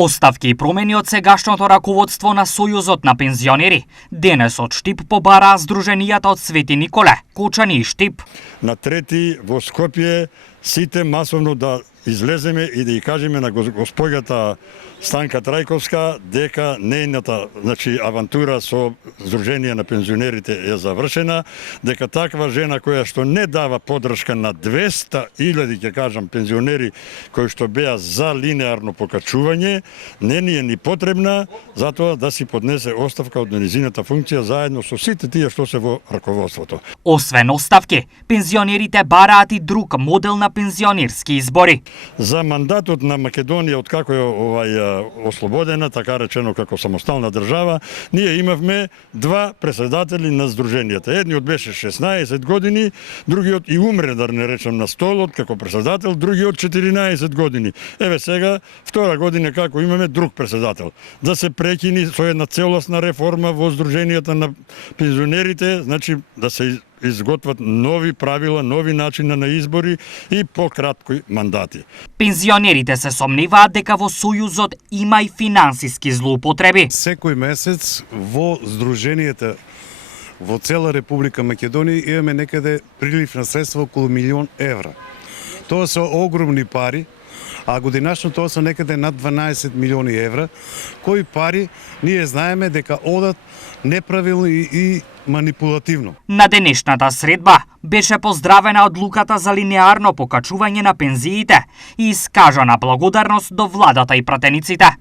Оставки и промени од сегашното раководство на Сојузот на пензионери. Денес од Штип побараа Сдруженијата од Свети Николе, Кочани и Штип. На 3 во Скопје сите масовно да излеземе и да ја кажеме на госпоѓата Станка Трајковска дека нејната авантура со Сдружение на пензионерите е завршена, дека таква жена која што не дава подршка на 200.000, ќе кажам, пензионери кои што беа за линеарно покачување, не ни е ни потребна, затоа да си поднесе оставка од незината функција заедно со сите тие што се во раководството. Освен оставки, пензионерите бараат и друг модел на пензионерски избори. За мандатот на Македонија, откако е ослободена, така речено како самостална држава, ние имавме два председатели на Сдруженијата. Едниот беше 16 години, другиот и умре, да не речем, на столот како председател, другиот 14 години. Еве сега, втора година како имаме друг председател. Да се прекини со една целосна реформа во Сдруженијата на пензионерите, значи да се изготват нови правила, нови начини на избори и пократки мандати. Пензионерите се сомневаат дека во Сојузот има и финансиски злоупотреби. Секој месец во Сдруженијата во цела Република Македонија имаме некаде прилив на средства околу 1.000.000 евра. Тоа се огромни пари, а годинашно тоа се некаде над 12 милиони евра, кои пари ние знаеме дека одат неправилно и манипулативно. На денешната средба беше поздравена одлуката за линеарно покачување на пензиите и искажана благодарност до владата и пратениците.